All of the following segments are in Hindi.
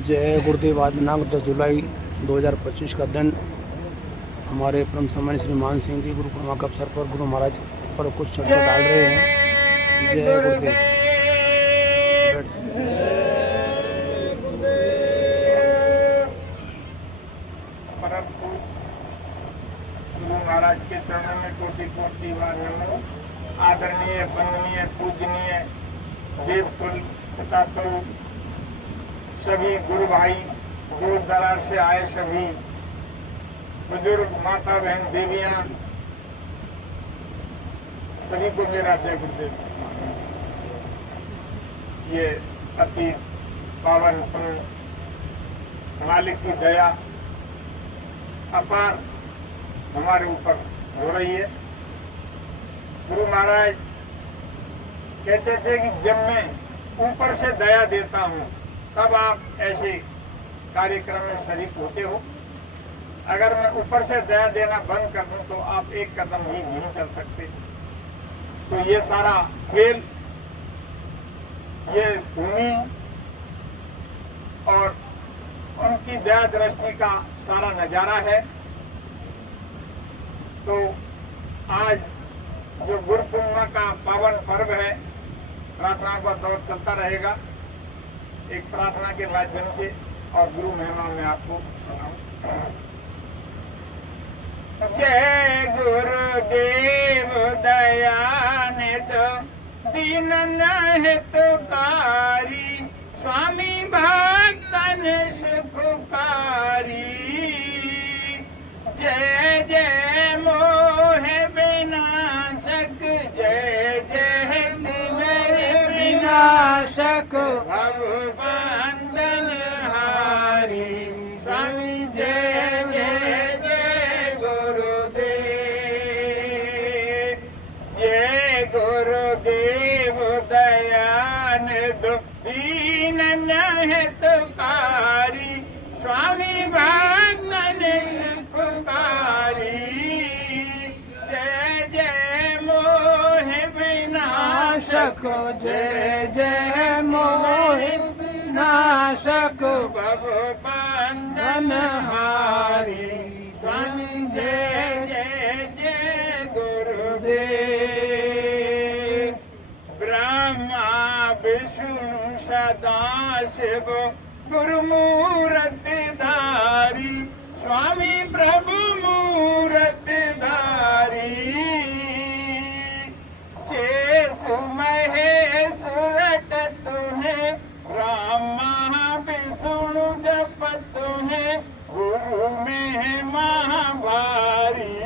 जय गुरुदेव। आज दिनांक 10 जुलाई 2025 का दिन हमारे परम सम्मान्य श्री मान सिंह जी गुरु पूर्णिमा के अवसर पर गुरु महाराज पर कुछ चर्चा डाल रहे हैं। जय गुरुदेव। गुरु महाराज के चरणों में कोटि कोटि बार नमो। आदरणीय वंदनीय पूजनीय देव कुल पिता कुल सभी गुरु भाई, दूर दराज से आए सभी बुजुर्ग माता बहन देवियां, सभी को मेरा जय गुरुदेव। ये अति पावन मालिक की दया अपार हमारे ऊपर हो रही है। गुरु महाराज कहते थे कि जब मैं ऊपर से दया देता हूँ तब आप ऐसे कार्यक्रम में शरीक होते हो। अगर मैं ऊपर से दया देना बंद कर दूं तो आप एक कदम भी नहीं चल सकते। तो ये सारा खेल, ये भूमि और उनकी दया दृष्टि का सारा नजारा है। तो आज जो गुरु पूर्णिमा का पावन पर्व है, प्रार्थना का दौर चलता रहेगा एक प्रार्थना के माध्यम से और गुरु महिमा में आपको सुनाऊं। जय गुरुदेव दयानिध दीन हितकारी, स्वामी भक्तन सुखकारी। जय जय मोह विनाशक, जय जय विनाशक भगवंदन हारी। स्वामी जय जय जय गुरुदेव। जय गुरुदेव दयानिध दीन हितकारी, स्वामी भक्तन सुखकारी। जय जय मोह विनाशक, जय जय मोह विनाशक भवबंधन हारी। स्वामी जय जय जय गुरुदेव। ब्रह्मा विष्णु सदा शिव गुरुमूर्ति धारी, स्वामी प्रभु मूर्ति धारी। शेष महेश रटत है, ब्रह्मा विष्णु जपत है, गुरु में महाभारी।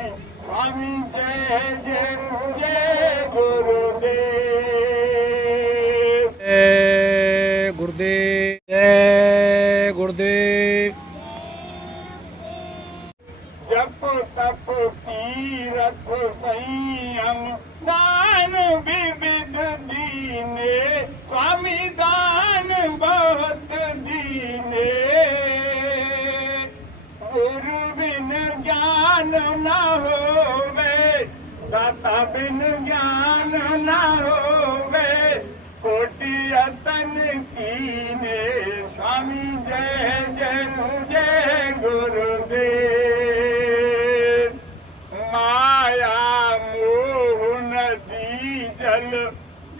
स्वामी जय जय जय गुरुदेव। जय गुरुदेव। जय गुरुदेव। जप तप तीरथ संयम दान विविध दीने, स्वामी दान बहुत दीने। गुरु बिन ज्ञान न होवे, दाता बिन ज्ञान न होवे, कोटि अतन कीने। स्वामी जय जय जय गुरुदेव। माया मोह नदी जल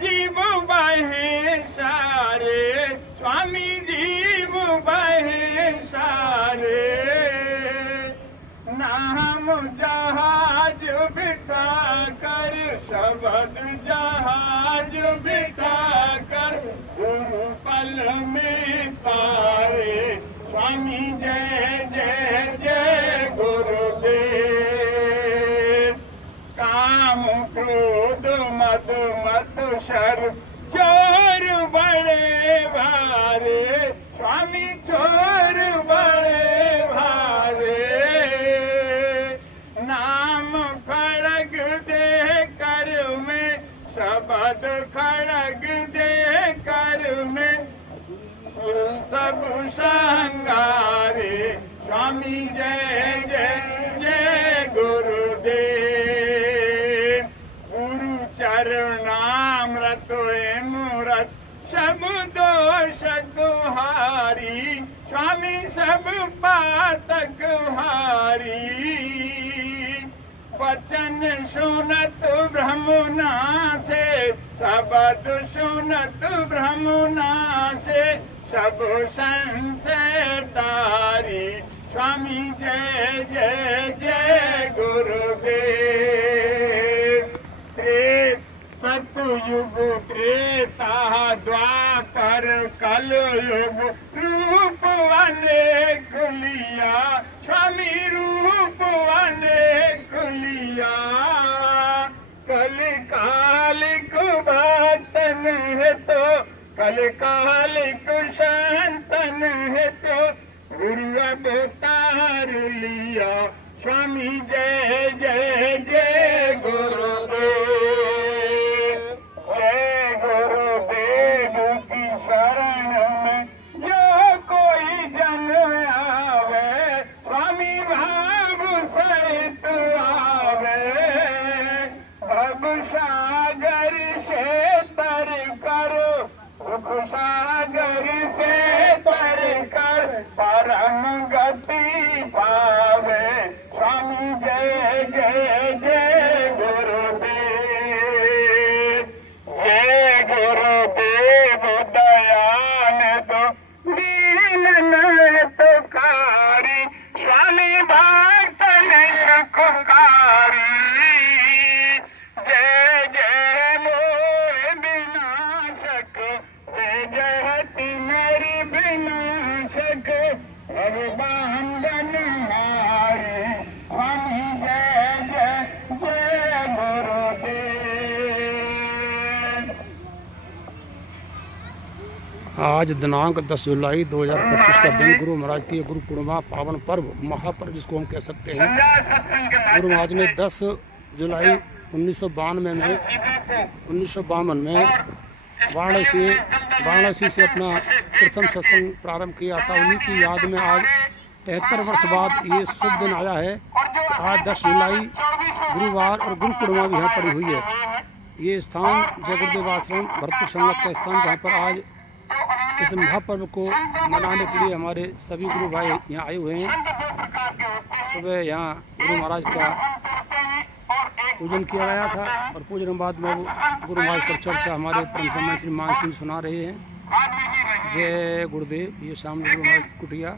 जीव बहे सारे, स्वामी जीव बहे सारे। नाम जहाज बिठा कर, शब्द जहाज बिठा कर, गुरु पल में तारे। स्वामी जय जय जय गुरुदेव। काम क्रोध मद मत शर चोर बड़े भारे, स्वामी चोर बड़े भारे। नाम खड़ग दे कर में, शब्द खड़ग दे कर में, सब संगारे। स्वामी जय जय जय गुरुदेव। गुरु चरणामृत मूरत सब दोष दुहारी, स्वामी सब पातक हारी, वचन सुनत ब्रह्मना से, शब्द सुनत ब्रह्मना से, सब संशय तारी। स्वामी जय जय जय गुरुदेव। सतयुग त्रेता द्वापर कलयुग, रूप अनेक लिया स्वामी, रूप अनेक लिया। कल कालिक बर्तन है तो, कल कालिक संतन है तो, गुरु अवतार लिया। स्वामी जय जय जय गुरुदेव। जय गुरुदेव की शरण में जो कोई जन आवे, स्वामी भाव सहित आवे। भव सागर से तर कर, सुख सागर से तर कर, परम गति पावे। स्वामी जय जय जय गुरुदेव। जय गुरुदेव दयान तो दीन तो कारी, स्वामी भक्तन सुखकारी। जय जय मोर विनाशक, जय जय मेरी विनाशक, अब बंधन हारी। स्वामी जय जय जय गुरुदेव। आज दिनांक 10 जुलाई 2025 का दिन गुरु महाराज की गुरु पूर्णिमा पावन पर्व महापर्व जिसको हम कह सकते हैं। गुरु महाराज ने 10 जुलाई 1952 में वाराणसी से अपना प्रथम सत्संग प्रारंभ किया था। उन्हीं की याद में आज 73 वर्ष बाद ये शुभ दिन आया है। आज 10 जुलाई गुरुवार और गुरु पूर्णिमा भी यहाँ पड़ी हुई है। ये स्थान जय गुरुदेव आश्रम भरतपुर संगत का स्थान, जहाँ पर आज इस महापर्व को मनाने के लिए हमारे सभी गुरु भाई यहाँ आए हुए हैं। सुबह यहाँ गुरु महाराज का पूजन किया गया था और पूजन के बाद में गुरु महाराज पर चर्चा हमारे परम सम्मानित श्री मान सिंह सुना रहे हैं। जय गुरुदेव। ये सामने गुरु महाराज की कुटिया।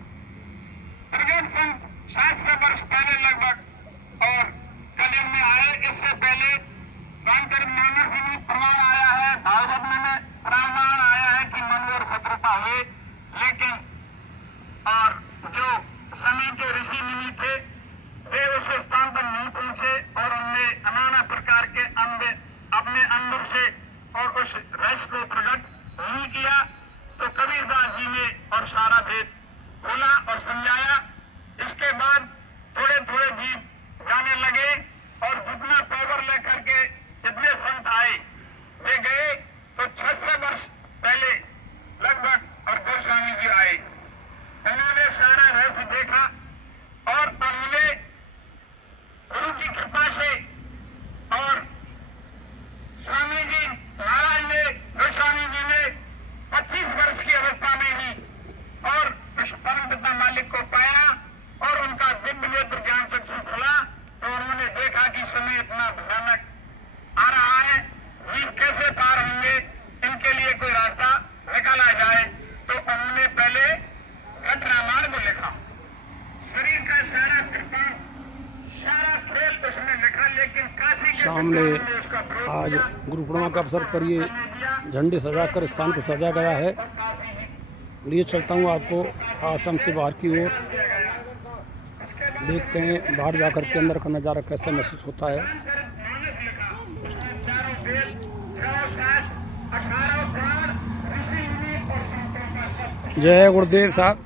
700 वर्ष पहले लगभग और कलयुग में आए। इससे पहले मानस में प्रमाण आया है, भागवत में रामायण आया है कि मनु और शत्रुता हुए, लेकिन और जो समय के ऋषि मुनि थे वे उस स्थान पर नहीं पहुंचे और उनने नाना प्रकार के अपने अंदर से और उस रहस्य को प्रकट नहीं किया। तो कबीरदास जी ने और सारा भेद बोला और समझाया। इसके बाद थोड़े थोड़े जीव जाने लगे और जितना पावर लेकर के जितने संत आए वे गए। तो 600 वर्ष पहले लगभग और गोस्वामी जी आए। उन्होंने सारा रहस्य देखा और उन्होंने गुरु की कृपा से और स्वामी जी महाराज ने गोस्वामी जी ने 25 वर्ष की अवस्था में ही और उस परम पिता मालिक को पाया और उनका दिव्य नेत्र ज्ञान चक्षु खुला। तो उन्होंने देखा कि समय इतना भयानक आ रहा है, जीव कैसे पार होंगे, इनके लिए कोई रास्ता निकाला जाए। तो उन्होंने पहले घट रामायण को लिखा। शरीर का सारा कृपा सारा प्रेम उसने लिखा, लेकिन काफी सामने आज गुरु पूर्णिमा के अवसर पर ये झंडे सजाकर स्थान को सजा गया है। लिए चलता हूँ आपको आश्रम से बाहर की ओर। देखते हैं बाहर जाकर के अंदर का नज़ारा कैसा महसूस होता है। जय गुरुदेव साहब।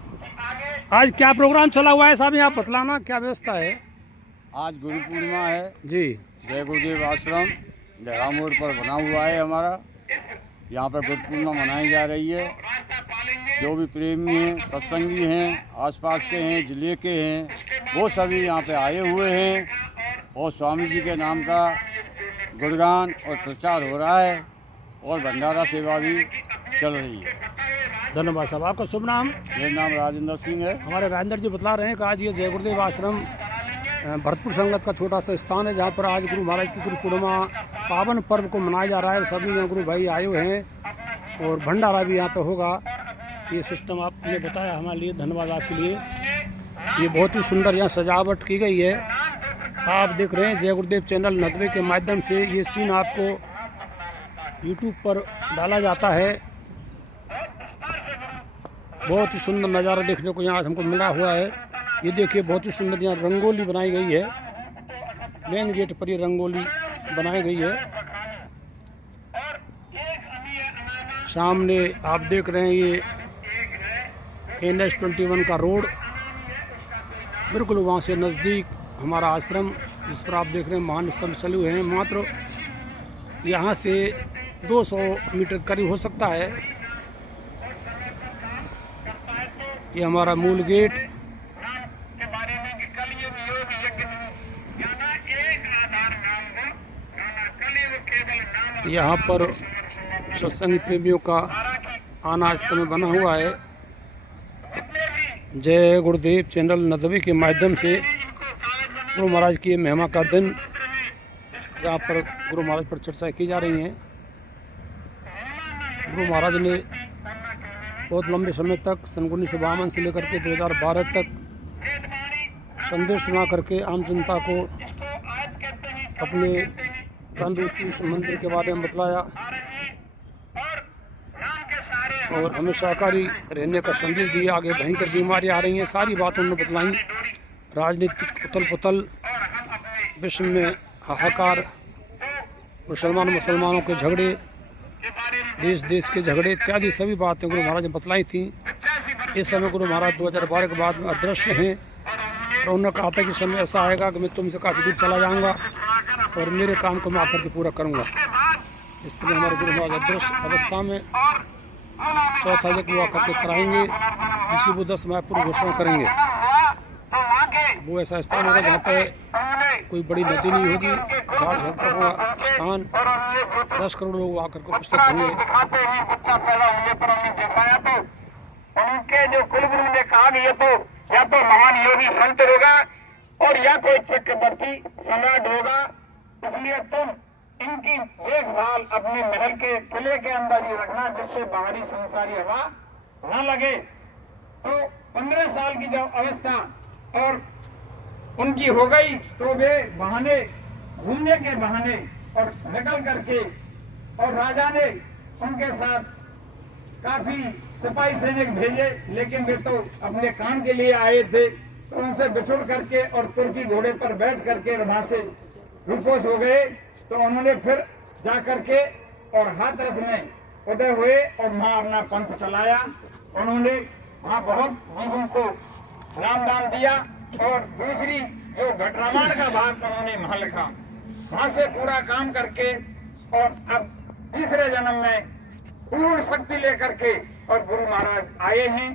आज क्या प्रोग्राम चला हुआ है साहब, यहाँ बतलाना क्या व्यवस्था है? आज गुरु पूर्णिमा है जी। जय गुरुदेव आश्रम जयराम रोड पर बना हुआ है हमारा। यहाँ पर गुरु पूर्णिमा मनाई जा रही है। जो भी प्रेमी हैं, सत्संगी हैं, आसपास के हैं, जिले के हैं, वो सभी यहाँ पे आए हुए हैं और स्वामी जी के नाम का गुणगान और प्रचार हो रहा है और भंडारा सेवा भी चल रही है। धन्यवाद साहब। आपका शुभ नाम? मेरा नाम राजेंद्र सिंह है। हमारे राजेंद्र जी बता रहे हैं कि आज ये जय गुरुदेव आश्रम भरतपुर संगत का छोटा सा स्थान है, जहाँ पर आज गुरु महाराज की गुरु पूर्णिमा पावन पर्व को मनाया जा रहा है। सभी यहाँ गुरु भाई आए हुए हैं और भंडारा भी यहाँ पे होगा। ये सिस्टम आपने बताया हमारे लिए, धन्यवाद आपके लिए। ये बहुत ही सुंदर यहाँ सजावट की गई है। आप देख रहे हैं जय गुरुदेव चैनल नजरे के माध्यम से ये सीन आपको यूट्यूब पर डाला जाता है। बहुत ही सुंदर नज़ारा देखने को यहाँ आज हमको मिला हुआ है। ये देखिए बहुत ही सुंदर यहाँ रंगोली बनाई गई है। मेन गेट पर ये रंगोली बनाई गई है। सामने आप देख रहे हैं ये NH-21 का रोड, बिल्कुल वहाँ से नज़दीक हमारा आश्रम, जिस पर आप देख रहे हैं महान स्तंभ चले हुए हैं। मात्र यहाँ से 200 मीटर करीब हो सकता है। ये हमारा मूल गेट। यहाँ पर सत्संग प्रेमियों का आना इस समय बना हुआ है। जय गुरुदेव चैनल नजवी के माध्यम से गुरु महाराज की महिमा का दिन, जहाँ पर गुरु महाराज पर चर्चा की जा रही है। गुरु महाराज ने बहुत लंबे समय तक सन 1952 से लेकर के 2012 तक संदेश सुना करके आम जनता को अपने तंदुरुस्ती इस मंदिर के बारे में बतलाया और हमें शाकाहारी रहने का संदेश दिया। आगे भयंकर बीमारियां आ रही हैं, सारी बात उन्होंने बतलाई। राजनीतिक उथल पुथल, विश्व में हाहाकार, मुसलमानों के झगड़े, देश देश के झगड़े इत्यादि सभी बातें गुरु महाराज ने बतलाई थी। इस समय गुरु महाराज 2012 के बाद में अदृश्य हैं और उन्होंने कहा था कि समय ऐसा आएगा कि मैं तुमसे काफ़ी दूर चला जाऊंगा और मेरे काम को मैं आकर के पूरा करूंगा। इस समय हमारे गुरु महाराज अदृश्य अवस्था में चौथा यज्ञ वो आकर के कराएंगे, जिसकी वो 10 माह पूर्व घोषणा करेंगे। वो ऐसा स्थान होगा जहाँ पे कोई बड़ी नदी नहीं होगी, झाड़ झोंपड़ा होगा स्थान, 10 करोड़ लोग आकर के पुस्तक होंगे। उनके जो कुलगुरु ने कहा कि ये तो या तो महान योगी संत होगा और या कोई चक्रवर्ती सम्राट होगा, इसलिए तुम इनकी देखभाल अपने महल के किले के अंदर ही रखना, जिससे बाहरी संसारी हवा न लगे। तो 15 साल की जब अवस्था और उनकी हो गई तो वे बहाने, घूमने के बहाने और निकल करके, और राजा ने उनके साथ काफी सिपाही सैनिक भेजे, लेकिन वे तो अपने काम के लिए आए थे। तो उनसे बिछुड़ करके और तुर्की घोड़े पर बैठ करके वहां से रूपोस हो गए। तो उन्होंने फिर जा करके और हाथरस में उदय हुए और वहां अपना पंथ चलाया। उन्होंने वहां बहुत जीवों को रामदान दिया और दूसरी जो घटरामायण का भाग उन्होंने वहां लिखा, वहां से पूरा काम करके और अब तीसरे जन्म में पूर्ण शक्ति लेकर के और गुरु महाराज आए हैं।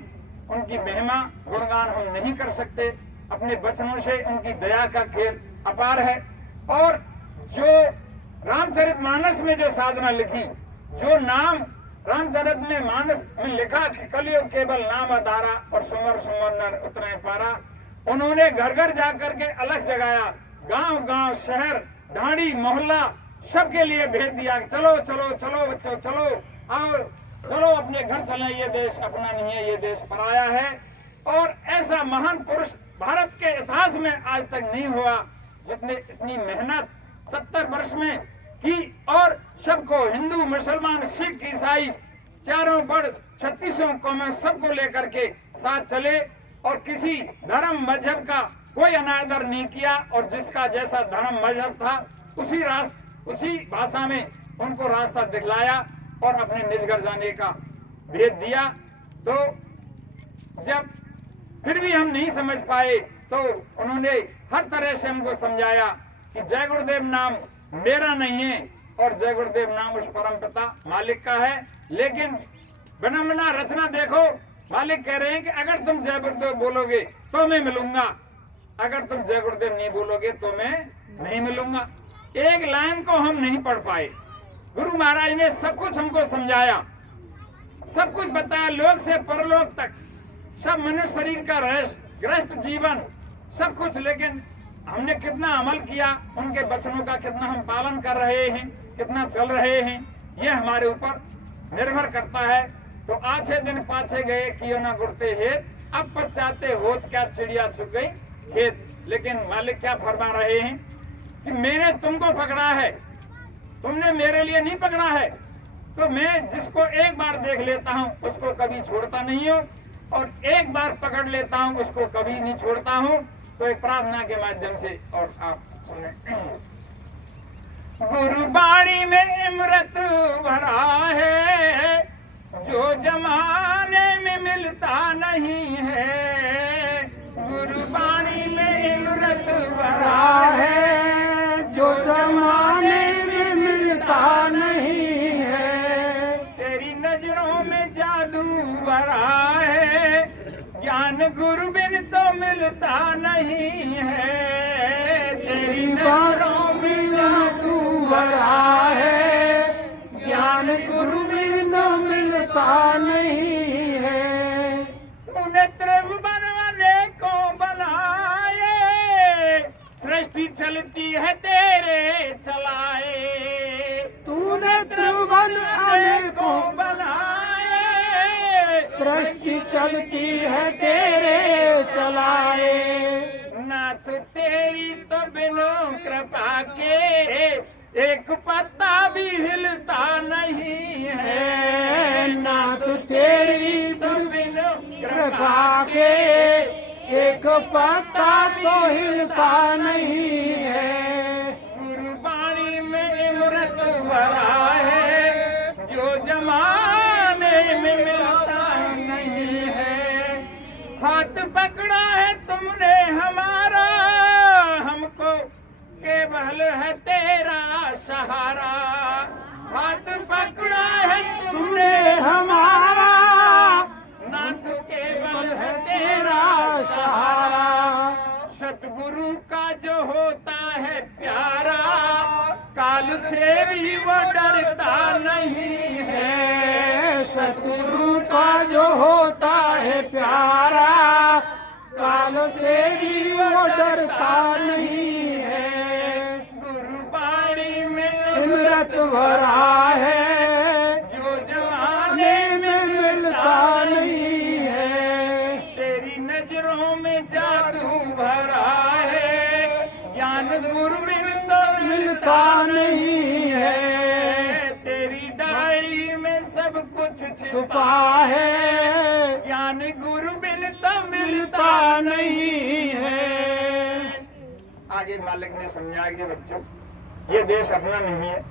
उनकी महिमा गुणगान हम नहीं कर सकते, अपने वचनों से उनकी दया का खेल अपार है। और जो रामचरितमानस में जो साधना लिखी, जो नाम रामचरितमानस में लिखा कि कलियुग केवल नाम आधारा और सुमर सुमर नर उतरे पारा, उन्होंने घर घर जाकर के अलग जगाया, गांव गांव शहर ढाणी मोहल्ला सबके लिए भेज दिया। चलो चलो चलो बच्चों चलो, और चलो अपने घर चले, ये देश अपना नहीं है, ये देश पराया है। और ऐसा महान पुरुष भारत के इतिहास में आज तक नहीं हुआ जिसने इतनी मेहनत 70 वर्ष में की और सबको, हिंदू मुसलमान सिख ईसाई चारों बड़ 36 कौमें सबको लेकर के साथ चले और किसी धर्म मजहब का कोई अनादर नहीं किया। और जिसका जैसा धर्म मजहब था उसी भाषा में उनको रास्ता दिखलाया और अपने निज घर जाने का भेद दिया। तो जब फिर भी हम नहीं समझ पाए तो उन्होंने हर तरह से हमको समझाया कि जय गुरुदेव नाम मेरा नहीं है और जय गुरुदेव नाम उस परम पिता मालिक का है। लेकिन विनम्रता रचना देखो, मालिक कह रहे हैं कि अगर तुम जय गुरुदेव बोलोगे तो मैं मिलूंगा, अगर तुम जय गुरुदेव नहीं बोलोगे तो मैं नहीं मिलूंगा। एक लाइन को हम नहीं पढ़ पाए। गुरु महाराज ने सब कुछ हमको समझाया सब कुछ बताया, लोक से परलोक तक, सब मनुष्य शरीर का रहस्य, ग्रस्त जीवन, सब कुछ। लेकिन हमने कितना अमल किया, उनके वचनों का कितना हम पालन कर रहे हैं, कितना चल रहे हैं, ये हमारे ऊपर निर्भर करता है। तो आछे दिन पाछे गए कियो ना गुड़ते हेत, अब पचाते होत क्या चिड़िया छुप गई खेत। लेकिन मालिक क्या फरमा रहे हैं कि मैंने तुमको पकड़ा है, तुमने मेरे लिए नहीं पकड़ा है। तो मैं जिसको एक बार देख लेता हूँ उसको कभी छोड़ता नहीं हूँ, और एक बार पकड़ लेता हूँ उसको कभी नहीं छोड़ता हूँ। तो एक प्रार्थना के माध्यम से और आप सुने। गुरुबाणी में अमृत भरा है, जो जमाने में मिलता नहीं है। गुरुबाणी में अमृत भरा है, जो जमाने में मिलता नहीं है। तेरी नजरों में जादू भरा है, ज्ञान गुरु बिन तो मिलता नहीं है। तेरी नजरों में जादू भरा है, ज्ञान गुरु बिन तो मिलता नहीं है। तूने त्रिभुवन अनेकों बनाए, सृष्टि चलती है तेरे चलाए। तूने त्रिभुवन अनेकों बनाए, सृष्टि चलती है तेरे चलाए। नाथ तेरी तो बिनु कृपा के एक पत्ता भी हिलता नहीं है। नाथ तेरी तो बिनु कृपा के एक पत्ता तो हिलता नहीं है। गुरुबाणी में अमृत भरा है, जो जमाने में मिलता नहीं है। हाथ पकड़ा है तुमने हमारा, हमको केवल है तेरा सहारा। हाथ पकड़ा है तुमने हमारा, नाथ केवल है तेरा सहारा। सतगुरु का जो होता है प्यारा, काल से भी वो डरता नहीं है। सतगुरु का जो होता है प्यारा, काल से भी वो डरता नहीं है। गुरुबाणी में अमृत भरा है, जो जमाने में मिलता नहीं है। तेरी नजरों में जादू भरा है, ज्ञान गुरु बिन तो मिलता नहीं है। तेरी डाली में सब कुछ छुपा है, ज्ञान गुरु बिन तो मिलता नहीं है। आगे मालिक ने समझाया कि बच्चों, ये देश अपना नहीं है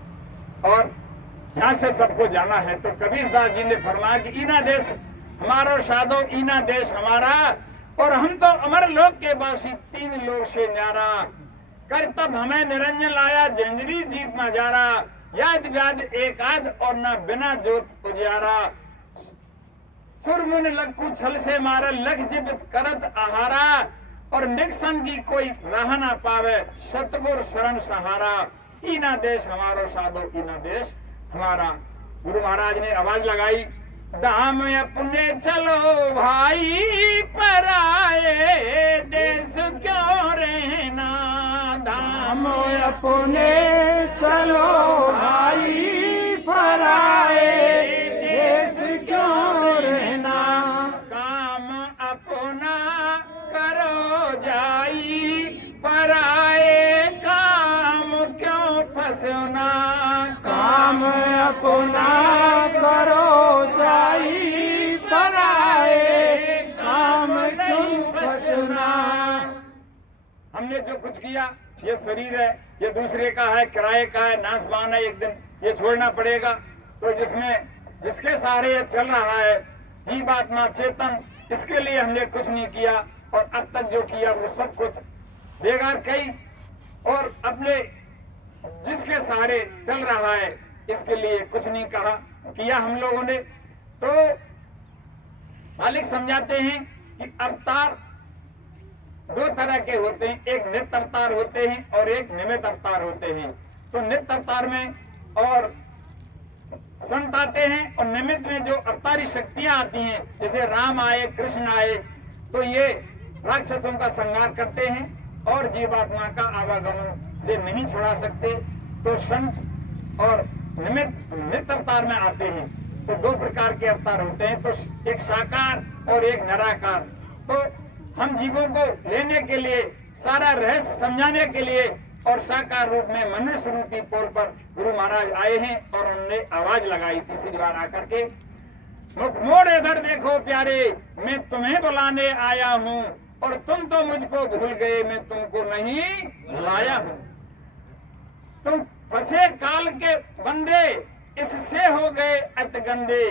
और यहाँ से सबको जाना है। तो कबीरदास जी ने फरमाया कि इना देश हमारो साधो, इना देश हमारा, और हम तो अमर लोक के बासी, तीन लोक से न्यारा। कर तब हमें निरंजन लाया, जंजरी जीत नजारा। याद व्याद एक आध और न बिना जोत उजियारा। सुरमुन लक्कू छल से मारे, लख जीवित करत आहारा। और निक्सन की कोई राह ना पावे, सतगुर शरण सहारा। इना देश हमारो साधो, इना देश हमारा। गुरु महाराज ने आवाज लगाई, धाम अपने चलो भाई, पराए देश क्यों रहना। धाम अपने चलो भाई, पराए देश क्यों रहना। काम अपना करो जाई, पराए काम क्यों फंसना। काम अपना करो जाई, पराए काम क्यों फंसना। हमने जो कुछ किया, ये शरीर है, ये दूसरे का है, किराए का है, नासवान है, एक दिन ये छोड़ना पड़ेगा। तो जिसके सहारे ये चल रहा है, जीवात्मा चेतन, इसके लिए हमने कुछ नहीं किया, और अब तक जो किया वो सब कुछ बेकार कई, और अपने जिसके सहारे चल रहा है इसके लिए कुछ नहीं किया हम लोगों ने। तो मालिक समझाते हैं कि अवतार दो तरह के होते हैं, एक नित्य अवतार होते हैं और एक निमित्त अवतार होते हैं। तो नित्य अवतार में और संत आते हैं और निमित्त में जो अवतारी शक्तियां आती हैं, जैसे राम आए, कृष्ण आए, तो ये राक्षसों का संहार करते हैं और जीवात्मा का आवागमन से नहीं छुड़ा सकते। तो संत और निमित्त अवतार में आते हैं। तो दो प्रकार के अवतार होते हैं, तो एक साकार और एक निराकार। तो हम जीवों को लेने के लिए, सारा रहस्य समझाने के लिए और साकार रूप में मनुष्य रूपी पोल पर गुरु महाराज आए हैं और उन्होंने आवाज लगाई तीसरी बार आकर के, मुख मोड़ इधर देखो प्यारे, मैं तुम्हें बुलाने आया हूँ और तुम तो मुझको भूल गए, मैं तुमको नहीं बुलाया हूँ। तुम फंसे काल के बंदे, इससे हो गए अति गंदे।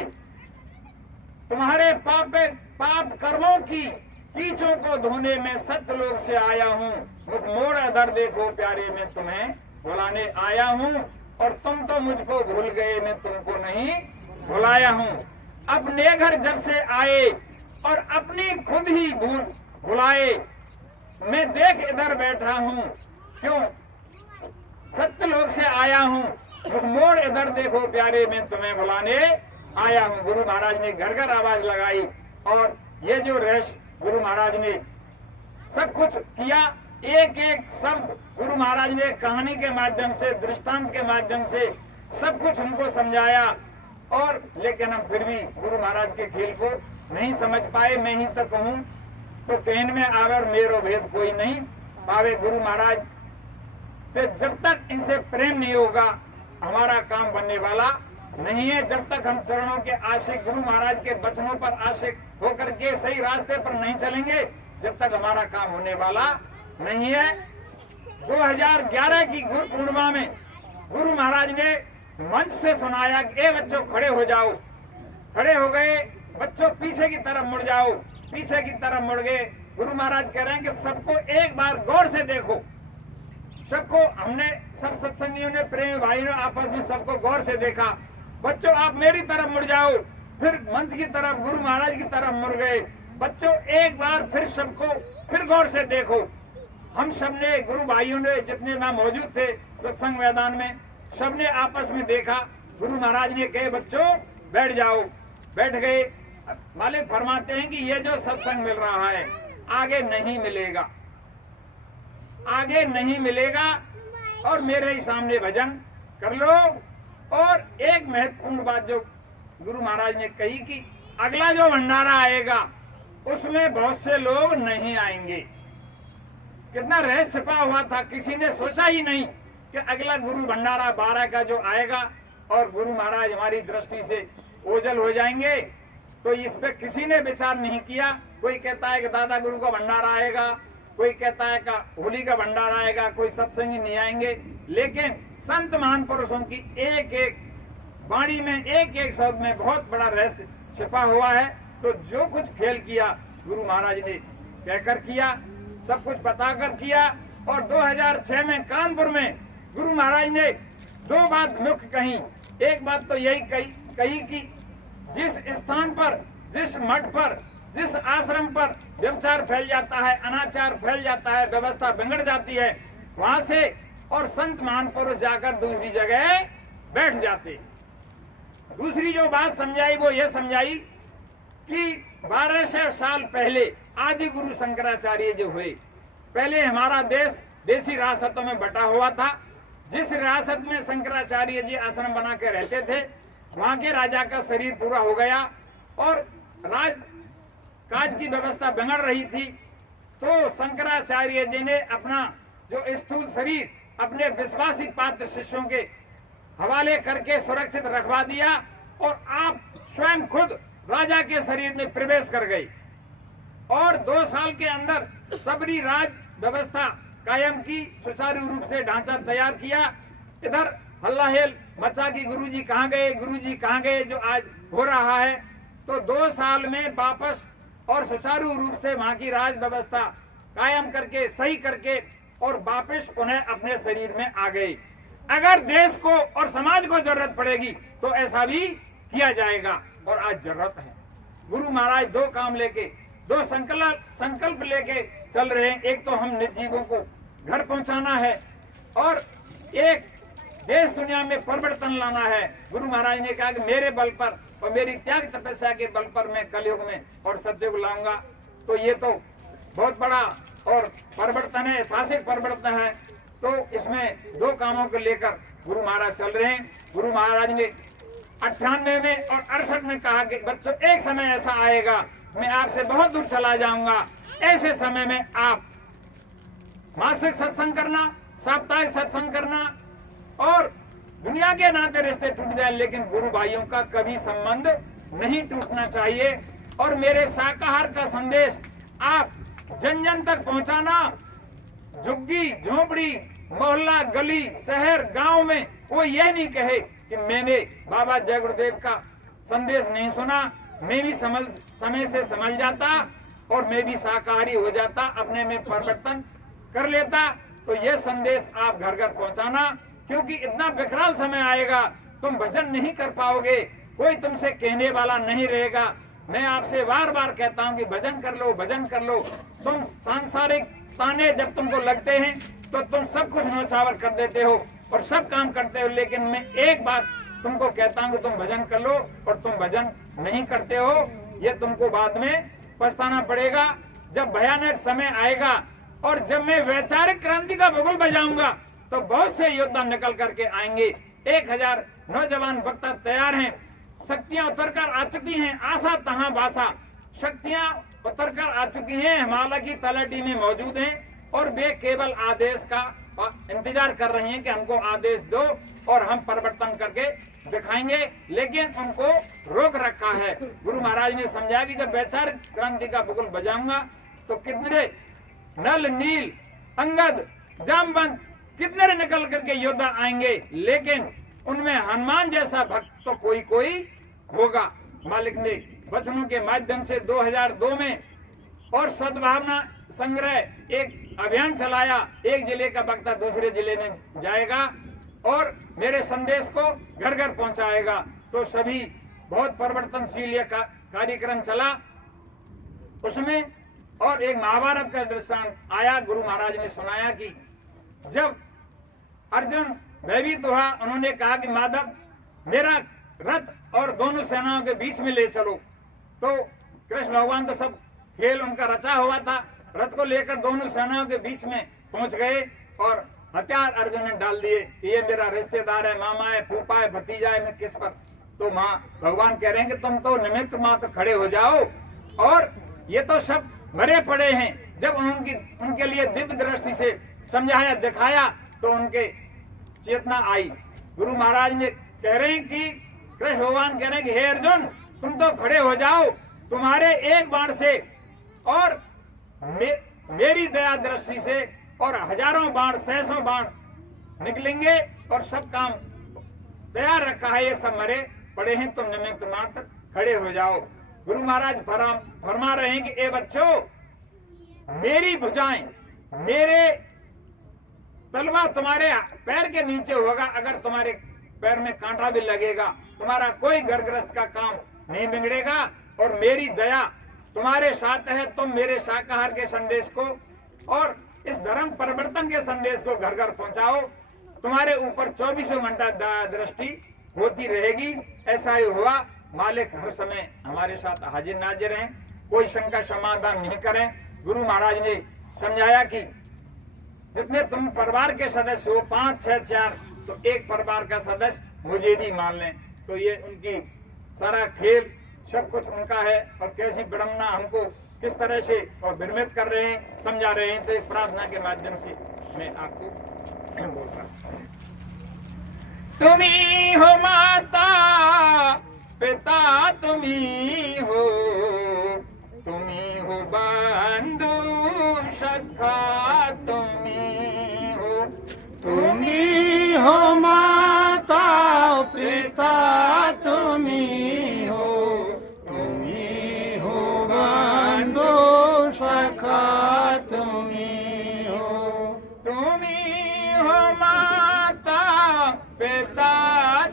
तुम्हारे पाप कर्मों की कीचों को धोने में सत्यलोक से आया हूँ। मुख मोड़ इधर देखो प्यारे, मैं तुम्हें बुलाने आया हूँ और तुम तो मुझको भूल गए, मैं तुमको नहीं बुलाया हूँ। अपने घर जब से आए और अपनी खुद ही बुलाए, मैं देख इधर बैठा हूँ, क्यों सत्यलोक से आया हूँ। मुख मोड़ इधर देखो प्यारे, मैं तुम्हें बुलाने आया हूँ। गुरु महाराज ने घर घर आवाज लगाई और ये जो रहस्य गुरु महाराज ने सब कुछ किया, एक एक शब्द गुरु महाराज ने कहानी के माध्यम से, दृष्टांत के माध्यम से सब कुछ हमको समझाया। और लेकिन हम फिर भी गुरु महाराज के खेल को नहीं समझ पाए। मैं ही तक कहूँ तो कहन में आवर मेरो भेद कोई नहीं पावे। गुरु महाराज तो जब तक इनसे प्रेम नहीं होगा हमारा काम बनने वाला नहीं है। जब तक हम चरणों के आशिक, गुरु महाराज के वचनों पर आशिक होकर के सही रास्ते पर नहीं चलेंगे, जब तक हमारा काम होने वाला नहीं है। 2011 की गुरु पूर्णिमा में गुरु महाराज ने मंच से सुनाया कि ए बच्चों खड़े हो जाओ। खड़े हो गए बच्चों, पीछे की तरफ मुड़ जाओ। पीछे की तरफ मुड़ गए। गुरु महाराज कह रहे हैं कि सबको एक बार गौर से देखो। सबको हमने, सब सत्संगियों ने, प्रेम भाइयों ने आपस में सबको गौर से देखा। बच्चों आप मेरी तरफ मुड़ जाओ। फिर मंच की तरफ, गुरु महाराज की तरफ मुड़ गए। बच्चों एक बार फिर सबको फिर गौर से देखो। हम सबने, गुरु भाइयों ने जितने वहां मौजूद थे सत्संग मैदान में, सबने आपस में देखा। गुरु महाराज ने कहे बच्चों बैठ जाओ। बैठ गए। मालिक फरमाते हैं कि ये जो सत्संग मिल रहा है आगे नहीं मिलेगा, आगे नहीं मिलेगा। और मेरे ही सामने भजन कर लो। और एक महत्वपूर्ण बात जो गुरु महाराज ने कही कि अगला जो भंडारा आएगा उसमें बहुत से लोग नहीं आएंगे। कितना रहस्य छिपा हुआ था, किसी ने सोचा ही नहीं कि अगला गुरु भंडारा 12 का जो आएगा और गुरु महाराज हमारी दृष्टि से ओझल हो जाएंगे। तो इस पे किसी ने विचार नहीं किया। कोई कहता है कि दादा गुरु का भंडारा आएगा, कोई कहता है का होली का भंडारा आएगा, कोई सत्संगी नहीं आएंगे। लेकिन संत महान पुरुषों की एक एक वाणी में, एक एक शब्द में बहुत बड़ा रहस्य छिपा हुआ है। तो जो कुछ खेल किया गुरु महाराज ने कहकर किया, सब कुछ बताकर किया। और 2006 में कानपुर में गुरु महाराज ने 2 बात मुख्य कही। एक बात तो यही कही कि जिस स्थान पर, जिस मठ पर, जिस आश्रम पर व्यभिचार फैल जाता है, अनाचार फैल जाता है, व्यवस्था बिगड़ जाती है, वहां से और संत महान पुरुष जाकर दूसरी जगह बैठ जाते। दूसरी जो बात समझाई वो ये समझाई कि 1200 साल पहले आदि गुरु शंकराचार्य जो हुए, पहले हमारा देश देसी रियासतों में बटा हुआ था। जिस रियासत में शंकराचार्य जी आश्रम बना के रहते थे, वहां के राजा का शरीर पूरा हो गया और राज काज की व्यवस्था बिगड़ रही थी। तो शंकराचार्य जी ने अपना जो स्थूल शरीर अपने विश्वासी पात्र शिष्यों के हवाले करके सुरक्षित रखवा दिया और आप स्वयं खुद राजा के शरीर में प्रवेश कर गए और 2 साल के अंदर सबरी राज व्यवस्था कायम की, सुचारू रूप से ढांचा तैयार किया। इधर हल्लाहेल मचा कि गुरुजी कहाँ गए, गुरुजी कहाँ गए, जो आज हो रहा है। तो 2 साल में वापस और सुचारू रूप से वहां की राज व्यवस्था कायम करके, सही करके और वापस पुनः अपने शरीर में आ गए। अगर देश को और समाज को जरूरत पड़ेगी तो ऐसा भी किया जाएगा और आज जरूरत है। गुरु महाराज 2 काम लेके, 2 संकल्प लेके चल रहे हैं। एक तो हम निर्जीवों को घर पहुंचाना है और एक देश दुनिया में परिवर्तन लाना है। गुरु महाराज ने कहा कि मेरे बल पर और मेरी त्याग तपस्या के बल पर मैं कलयुग में और सतयुग लाऊंगा। तो ये तो बहुत बड़ा और परिवर्तन है, ऐतिहासिक परिवर्तन है। तो इसमें दो कामों को लेकर गुरु महाराज चल रहे हैं। गुरु महाराज ने 98 में और 68 में कहा कि बच्चों, एक समय ऐसा आएगा मैं आपसे बहुत दूर चला जाऊंगा। ऐसे समय में आप मासिक सत्संग करना, साप्ताहिक सत्संग करना और दुनिया के नाते रिश्ते टूट जाए, लेकिन गुरु भाइयों का कभी संबंध नहीं टूटना चाहिए। और मेरे शाकाहार का संदेश आप जन जन तक पहुंचाना। झुग्गी झोपड़ी, मोहल्ला, गली, शहर, गांव में वो यह नहीं कहे कि मैंने बाबा जय गुरुदेव का संदेश नहीं सुना। मैं भी समय से समझ जाता और मैं भी शाकाहारी हो जाता, अपने में परिवर्तन कर लेता। तो यह संदेश आप घर घर पहुंचाना, क्योंकि इतना विकराल समय आएगा, तुम भजन नहीं कर पाओगे, कोई तुमसे कहने वाला नहीं रहेगा। मैं आपसे बार बार कहता हूं कि भजन कर लो, भजन कर लो। तुम सांसारिक ताने जब तुमको लगते हैं तो तुम सब कुछ नौछावर कर देते हो और सब काम करते हो, लेकिन मैं एक बात तुमको कहता हूं कि तुम भजन कर लो, और तुम भजन नहीं करते हो, ये तुमको बाद में पछताना पड़ेगा। जब भयानक समय आएगा और जब मैं वैचारिक क्रांति का बबुल बजाऊंगा तो बहुत से योद्धा निकल करके आएंगे। 1000 नौजवान वक्ता तैयार हैं, शक्तियां उतरकर आ चुकी हैं, आशा तहां बासा, शक्तियां उतरकर आ चुकी हैं, हिमालय की तलहटी में मौजूद हैं और वे केवल आदेश का इंतजार कर रही हैं कि हमको आदेश दो और हम परिवर्तन करके दिखाएंगे। लेकिन उनको रोक रखा है। गुरु महाराज ने समझाया कि जब वैचारिक क्रांति का बबुल बजाऊंगा तो कितने नल, नील, अंगद, जामवंत, कितने निकल करके योद्धा आएंगे, लेकिन उनमें हनुमान जैसा भक्त तो कोई कोई होगा। मालिक ने वचनों के माध्यम से 2002 में और सद्भावना संग्रह एक अभियान चलाया। एक जिले का वक्ता दूसरे जिले में जाएगा और मेरे संदेश को घर घर पहुंचाएगा। तो सभी बहुत परिवर्तनशील कार्यक्रम चला उसमें। और एक महाभारत का दृष्टांत आया। गुरु महाराज ने सुनाया कि जब अर्जुन भयभीत हुआ, उन्होंने कहा कि माधव मेरा रथ और दोनों सेनाओं के बीच में ले चलो। तो कृष्ण भगवान तो सब खेल उनका रचा हुआ था, रथ को लेकर दोनों सेनाओं के बीच में पहुंच गए और हथियार अर्जुन ने डाल दिए। ये मेरा रिश्तेदार है, मामा है, फूफा है, भतीजा है, मैं किस पर। तो माँ भगवान कह रहे हैं कि तुम तो निमित्त मात्र खड़े हो जाओ, और ये तो सब मरे पड़े हैं। जब उनके लिए दिव्य दृष्टि से समझाया, दिखाया, तो उनके चेतना आई। गुरु महाराज ने कह रहे हैं कि कृष्ण भगवान कह रहे हैं कि हे अर्जुन, तुम तो खड़े हो जाओ, तुम्हारे एक बाण से और मेरी दया दृष्टि से और हजारों बाण, सैसों बाण निकलेंगे और सब काम तैयार रखा है। ये सब मरे पड़े हैं, तुम निमित्त मात्र खड़े हो जाओ। गुरु महाराज फरमा रहे हैं कि ए बच्चों, मेरी भुजाएं, मेरे तलवार तुम्हारे पैर के नीचे होगा। अगर तुम्हारे पैर में कांटा भी लगेगा, तुम्हारा कोई घरगृहस्थ का काम नहीं बिगड़ेगा, और मेरी दया तुम्हारे साथ है। तुम मेरे शाकाहार के संदेश को और इस धर्म परिवर्तन के संदेश को घर घर पहुंचाओ। तुम्हारे ऊपर 24 घंटा दया दृष्टि होती रहेगी। ऐसा ही हुआ। मालिक हर समय हमारे साथ हाजिर नाजिर हैं, कोई शंका समाधान नहीं करें। गुरु महाराज ने समझाया कि जितने तुम परिवार के सदस्य हो, 5, 6, 4, तो एक परिवार का सदस्य मुझे भी मान लें। तो ये उनकी सारा खेल सब कुछ उनका है, और कैसी विडंबना हमको किस तरह से और भ्रमित कर रहे हैं, समझा रहे हैं। तो इस प्रार्थना के माध्यम से मैं आपको बोल रहा हूं। तुम्ही हो माता पिता, तुम्ही हो बंधु सखा, तुम्ही हो माता पिता, तुम्ही हो बंधु सखा, तुम्ही हो माता पिता,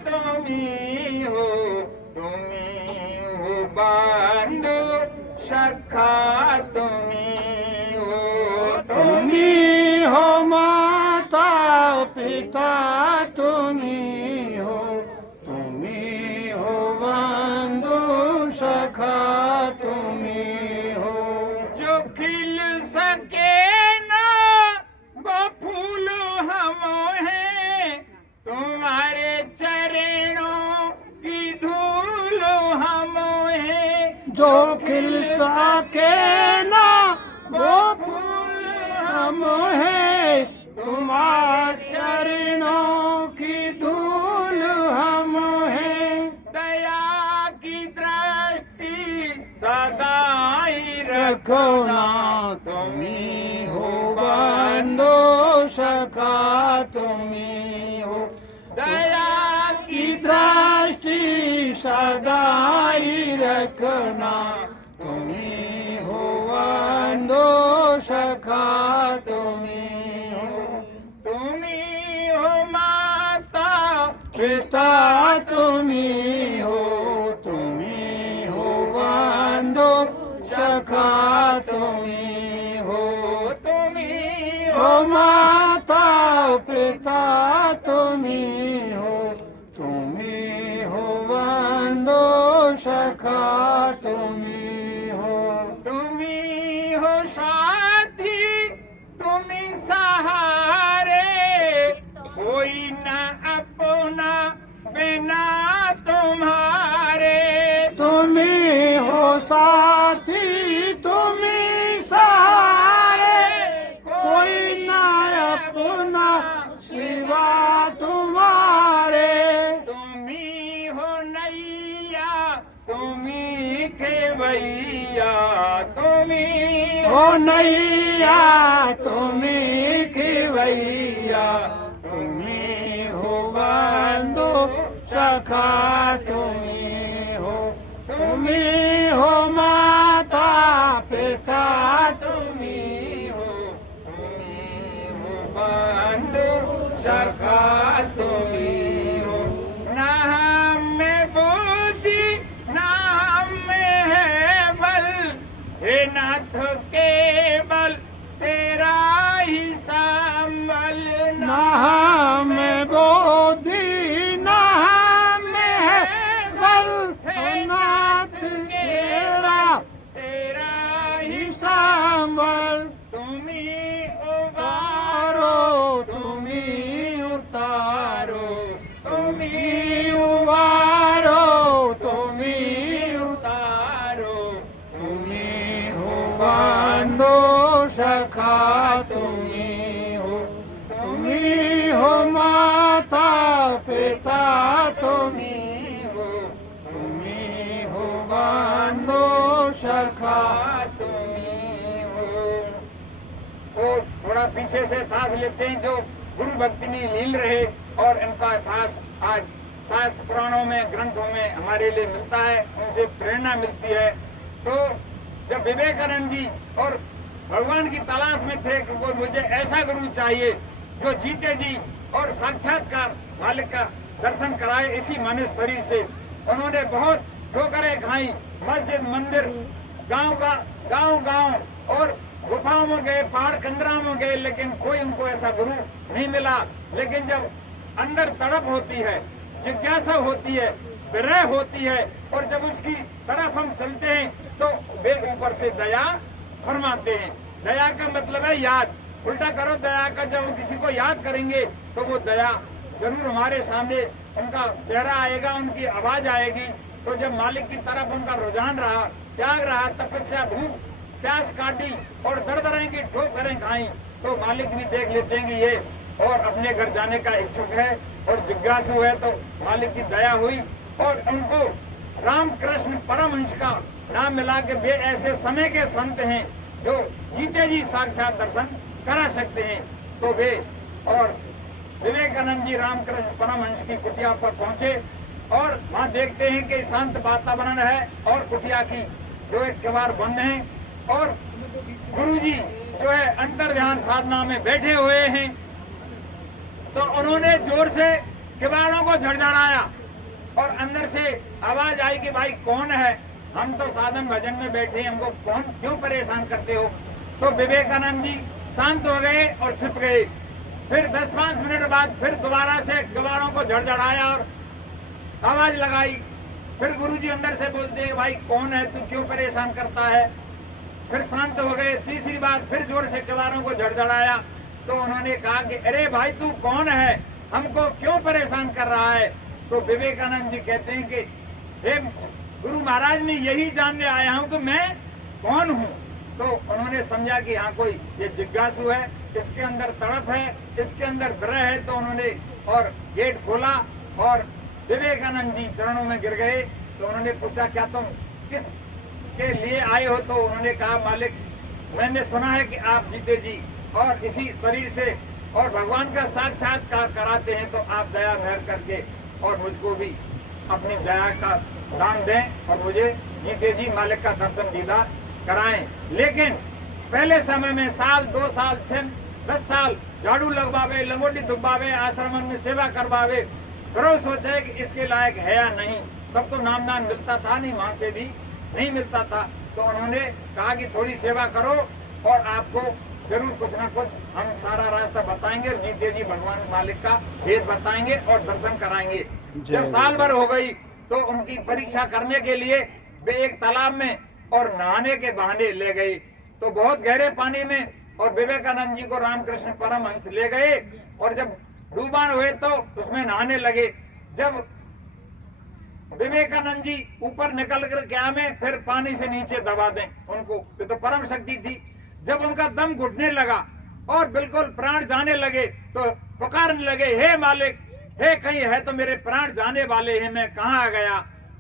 तुम्ही हो बंधु सखा, तुम्ही हो माता पिता, तुम्ही सखा तुम ही हो। जो खिल सके ना वो फूल हम हैं, तुम्हारे चरणों की धूल हम हैं। जो खिल सके ना वो फूल हम हैं, तुम्हारे चरणों की धूल हम हैं। दया की दृष्टि सदा ही रखो ना तुम ही हो बंदो सखा तुम ही हो। दया की दृष्टि सदा ही रखना तुम ही हो बंदो सखा तुम ही हो। तुम ही हो माता पिता तुम ही हो, तुम ही हो बंदो सखा तुम ही हो। तुम ही हो माता पिता तुम ही हो, तुम ही हो बंदो सखा तुम ही हो। तुम ही हो साथी तुम ही सहारे, कोई न अपना बिना तुम्हारे। तुम ही हो साथी तुम ही सहारे, कोई ना अपना सिवा तुम्हारे। तुम ही हो नैया तुम ही खेवैया, तुम ही हो नैया तुम ही खिवैया, तुम ही हो बंदो सखा तुम ही हो। तुम ही हो माता पिता तुम ही हो, तुम ही हो बंधु सखा तुम ही हो। ना हम में बुद्धि ना हम में है बल, हे नाथ केवल तेरा ही संबल। ना हमें बोधि ना हमें है बल, हो नाथ तेरा तेरा ही ही संबल। तुम ही उबारो तुम ही उतारो, तुम ही उबारो तुम ही उतारो। तुम ही हो बंदो सखा तुम ही हो। तुम ही हो माता पिता तुम ही हो, तुम ही हो बंदो सखा तुम ही हो। तो थोड़ा पीछे से सांस लेते हैं। जो गुरु भक्ति में लील रहे और इनका इतिहास आज शास्त्र पुराणों में ग्रंथों में हमारे लिए मिलता है, उनसे प्रेरणा मिलती है। तो जब विवेकानंद जी और भगवान की तलाश में थे कि कोई मुझे ऐसा गुरु चाहिए जो जीते जी और साक्षात्कार मालिक का दर्शन कराए इसी मनुष्य शरीर से, उन्होंने बहुत ठोकरें खाई। मस्जिद मंदिर गांव और गुफाओं में गए, पहाड़ कंदराओं में गए, लेकिन कोई उनको ऐसा गुरु नहीं मिला। लेकिन जब अंदर तड़प होती है, जिज्ञासा होती है, विरह होती है और जब उसकी तरफ हम चलते हैं तो वे ऊपर से दया फरमाते हैं। दया का मतलब है याद। उल्टा करो दया का, जब हम किसी को याद करेंगे तो वो दया जरूर हमारे सामने उनका चेहरा आएगा, उनकी आवाज आएगी। तो जब मालिक की तरफ उनका रुझान रहा, त्याग रहा, तपस्या भूख प्यास काटी और दरदरें की ठोकरें खाई, तो मालिक भी देख लेते हैं कि ये और अपने घर जाने का इच्छुक है और जिज्ञासु है। तो मालिक की दया हुई और उनको रामकृष्ण परमहंस का नाम मिला के वे ऐसे समय के संत हैं जो जीते जी साक्षात दर्शन करा सकते हैं। तो वे और विवेकानंद जी रामकृष्ण परमहंस की कुटिया पर पहुंचे और वहाँ देखते हैं कि शांत वातावरण है और कुटिया की जो एक किवाड़ बंद है और गुरुजी जो है अंतर ध्यान साधना में बैठे हुए हैं। तो उन्होंने जोर से किवाड़ों को झड़झड़ाया और अंदर से आवाज आई कि भाई कौन है, हम तो साधन भजन में बैठे, हमको कौन क्यों परेशान करते हो। तो विवेकानंद जी शांत हो गए और छिप गए। फिर 10-5 मिनट बाद फिर दोबारा से किवाड़ों को झड़झड़ाया और आवाज लगाई फिर गुरुजी अंदर से बोलते हैं, भाई कौन है तू, क्यों परेशान करता है। फिर शांत हो गए। तीसरी बार फिर जोर से किवाड़ों को झड़झड़ाया तो उन्होंने कहा कि अरे भाई तू कौन है, हमको क्यों परेशान कर रहा है। तो विवेकानंद जी कहते हैं कि हे गुरु महाराज, मैं यही जानने आया हूं कि मैं कौन हूं। तो उन्होंने समझा कि हाँ कोई ये जिज्ञासु है, इसके अंदर तड़प है, इसके अंदर विरह है। तो उन्होंने और गेट खोला और विवेकानंद जी चरणों में गिर गए। तो उन्होंने पूछा, क्या तुम किस के लिए आए हो। तो उन्होंने कहा, मालिक मैंने सुना है कि आप जीते जी और इसी शरीर से और भगवान का साक्षात्कार कराते हैं, तो आप दया मेहर करके और मुझको भी अपनी दया का दान दें और मुझे जीते जी मालिक का दर्शन दीदार कराएं। लेकिन पहले समय में साल 2 साल 10 साल झाड़ू लगवावे, लंगोटी दुबावे, आश्रम में सेवा करवावे, फिर सोचा कि इसके लायक है या नहीं। तब तो नामदान मिलता था नहीं, वहां से भी नहीं मिलता था। तो उन्होंने कहा कि थोड़ी सेवा करो और आपको जरूर कुछ ना कुछ हम सारा रास्ता बताएंगे, जीते जी भगवान मालिक का भेद बताएंगे और दर्शन कराएंगे। जब साल भर हो गई तो उनकी परीक्षा करने के लिए वे एक तालाब में और नहाने के बहाने ले गए। तो बहुत गहरे पानी में और विवेकानंद जी को रामकृष्ण परमहंस ले गए और जब डूबान हुए तो उसमें नहाने लगे। जब विवेकानंद जी ऊपर निकल कर क्या में फिर पानी से नीचे दबा दें उनको, तो परम शक्ति थी। जब उनका दम घुटने लगा और बिल्कुल प्राण जाने लगे तो पुकारने लगे, हे मालिक, हे कहीं है तो मेरे प्राण जाने वाले हैं, मैं कहाँ आ गया।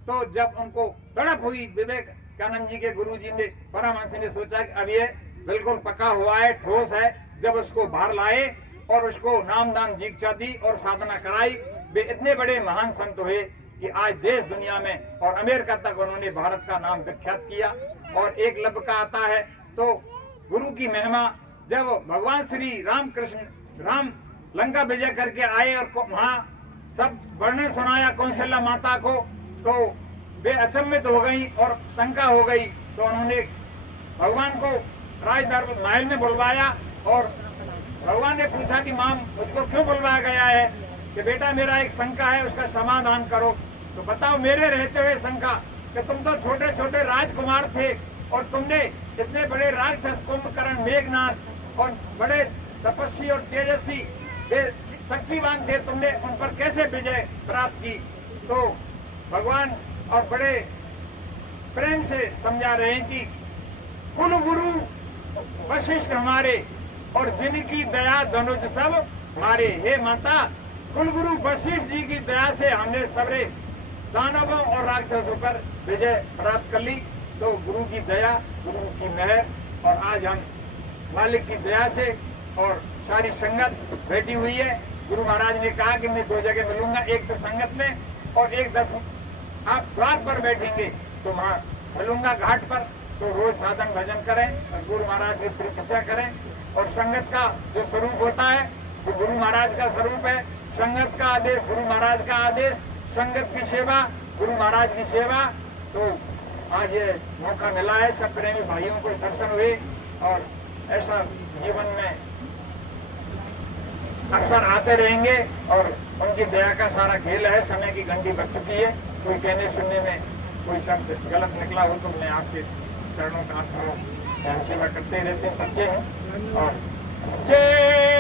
तो जब उनको तड़प हुई, विवेकानंद जी के गुरुजी ने परमहंस ने सोचा कि अब ये बिल्कुल पका हुआ है, ठोस है। जब उसको बाहर लाए और उसको नामदान दीक्षा दी और साधना कराई, वे इतने बड़े महान संत हुए कि आज देश दुनिया में और अमेरिका तक उन्होंने भारत का नाम विख्यात किया। और एक लब का आता है तो गुरु की महिमा, जब भगवान श्री राम लंका विजय करके आए और वहाँ सब वर्णन सुनाया कौशल्या माता को, तो वे अचंभित हो गई और शंका हो गई। तो उन्होंने भगवान को राजदरबार महल में बुलवाया और भगवान ने पूछा कि मां मुझको क्यों बुलवाया गया है, कि बेटा मेरा एक शंका है, उसका समाधान करो। तो बताओ, मेरे रहते हुए शंका, कि तुम तो छोटे छोटे राजकुमार थे और तुमने इतने बड़े राक्षस कुंभकर्ण, मेघनाथ और बड़े तपस्वी और तेजस्वी शक्तिवान थे, तुमने उन पर कैसे विजय प्राप्त की। तो भगवान और बड़े प्रेम से समझा रहे हैं कि कुल गुरु वशिष्ठ हमारे और जिनकी दया धनुष सब हमारे। हे माता, कुल गुरु वशिष्ठ जी की दया से हमने सबरे दानवों और राक्षसों पर विजय प्राप्त कर ली। तो गुरु की दया, गुरु की मेहर, और आज हम मालिक की दया से और सारी संगत बैठी हुई है। गुरु महाराज ने कहा कि मैं 2 जगह मिलूंगा, एक तो संगत में और एक 10 आप द्वार पर बैठेंगे तो वहाँ मिलूंगा घाट पर। तो रोज साधन भजन करें और गुरु महाराज की प्रतीक्षा करें। और संगत का जो स्वरूप होता है वो गुरु महाराज का स्वरूप है। संगत का आदेश गुरु महाराज का आदेश, संगत की सेवा गुरु महाराज की सेवा। तो आज ये मौका मिला है, सब प्रेमी भाइयों को दर्शन हुए और ऐसा जीवन में अक्सर आते रहेंगे और उनकी दया का सारा खेल है। समय की घंटी बज चुकी है, कोई कहने सुनने में कोई शब्द गलत निकला हो तो मैं आपके चरणों का आश्रय सेवा करते रहते हैं, सच्चे हैं। और जय